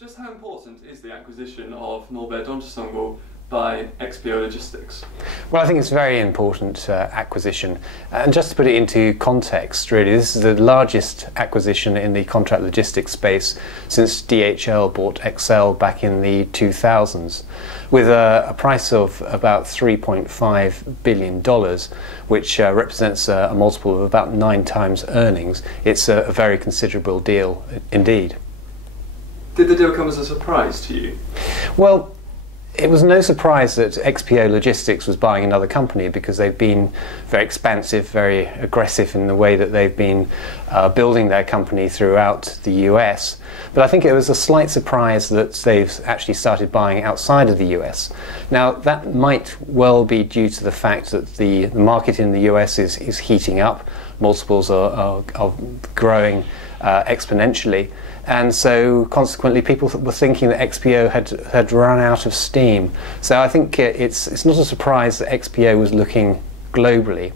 Just how important is the acquisition of Norbert Dentressangle by XPO Logistics? Well, I think it's a very important acquisition. And just to put it into context, really, this is the largest acquisition in the contract logistics space since DHL bought XL back in the 2000s, with a price of about $3.5 billion, which represents a multiple of about 9 times earnings. It's a very considerable deal indeed. Did the deal come as a surprise to you? Well, it was no surprise that XPO Logistics was buying another company, because they've been very expansive, very aggressive in the way that they've been building their company throughout the US. But I think it was a slight surprise that they've actually started buying outside of the US. Now, that might well be due to the fact that the market in the US is heating up. Multiples are growing exponentially. And so consequently people were thinking that XPO had run out of steam. So I think it's not a surprise that XPO was looking globally.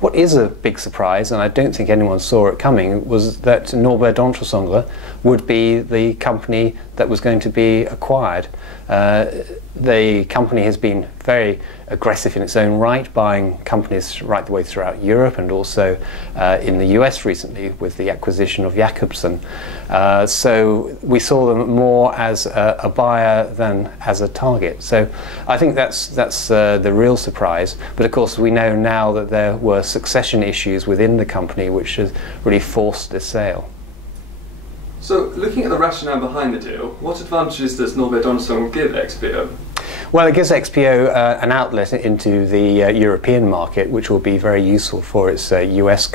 What is a big surprise, and I don't think anyone saw it coming, was that Norbert Dentressangle would be the company that was going to be acquired. The company has been very aggressive in its own right, buying companies right the way throughout Europe and also in the US recently with the acquisition of Jacobsen. So we saw them more as a buyer than as a target. So I think that's the real surprise. But of course we know now that there were succession issues within the company which has really forced the sale. So, looking at the rationale behind the deal, what advantages does Norbert Dentressangle give XPO? Well, it gives XPO an outlet into the European market, which will be very useful for its US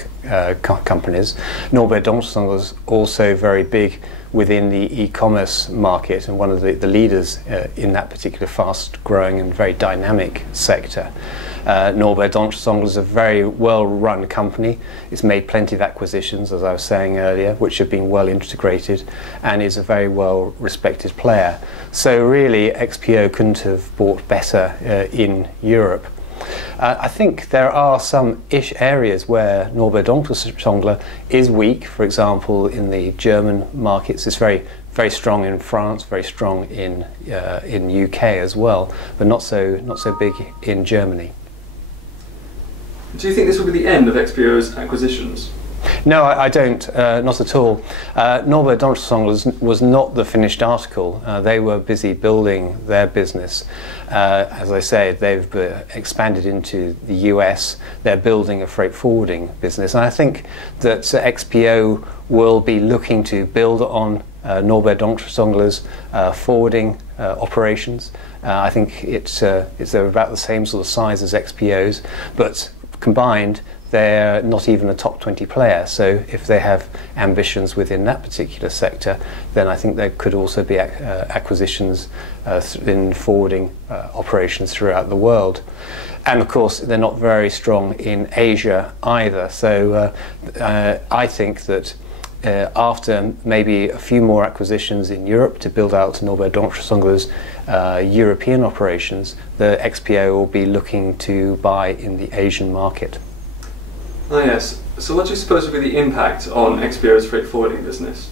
companies. Norbert Dentressangle is also very big within the e-commerce market and one of the leaders in that particular fast-growing and very dynamic sector. Norbert Dentressangle is a very well-run company. It's made plenty of acquisitions, as I was saying earlier, which have been well integrated, and is a very well-respected player. So really, XPO couldn't have bought better in Europe. I think there are some areas where Norbert Dentressangle is weak. For example, in the German markets, it's very strong in France, very strong in UK as well, but not so big in Germany. Do you think this will be the end of XPO's acquisitions? No, I don't, not at all. Norbert Dentressangle was not the finished article. They were busy building their business. As I say, they've expanded into the US. They're building a freight forwarding business. And I think that XPO will be looking to build on Norbert Dentressangle's forwarding operations. I think it's about the same sort of size as XPO's, but combined, they're not even a top 20 player. So if they have ambitions within that particular sector, then I think there could also be acquisitions in forwarding operations throughout the world. And of course, they're not very strong in Asia either. So I think that after maybe a few more acquisitions in Europe to build out Norbert Dentressangle's European operations, the XPO will be looking to buy in the Asian market. Oh yes. So what do you suppose will be the impact on XPO's freight forwarding business?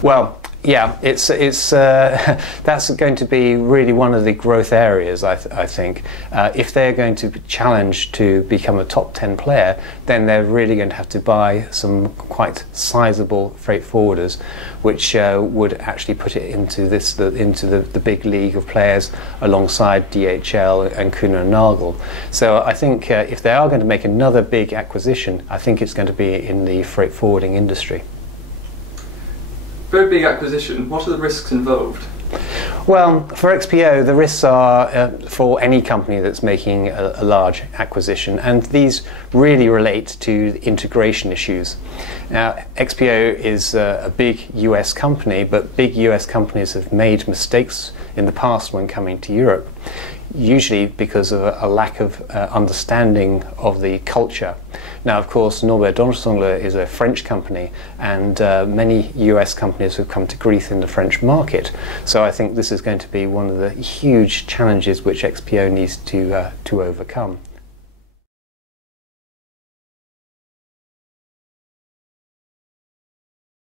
Well, yeah, it's that's going to be really one of the growth areas, I think. If they're going to be challenged to become a top 10 player, then they're really going to have to buy some quite sizable freight forwarders, which would actually put it into the big league of players alongside DHL and Kuehne + Nagel. So I think if they are going to make another big acquisition, I think it's going to be in the freight forwarding industry. Very big acquisition. What are the risks involved? Well, for XPO, the risks are for any company that's making a large acquisition, and these really relate to integration issues. Now, XPO is a big US company, but big US companies have made mistakes in the past when coming to Europe, usually because of a lack of understanding of the culture. Now, of course, Norbert Dentressangle is a French company, and many US companies have come to grief in the French market. So I think this is going to be one of the huge challenges which XPO needs to overcome.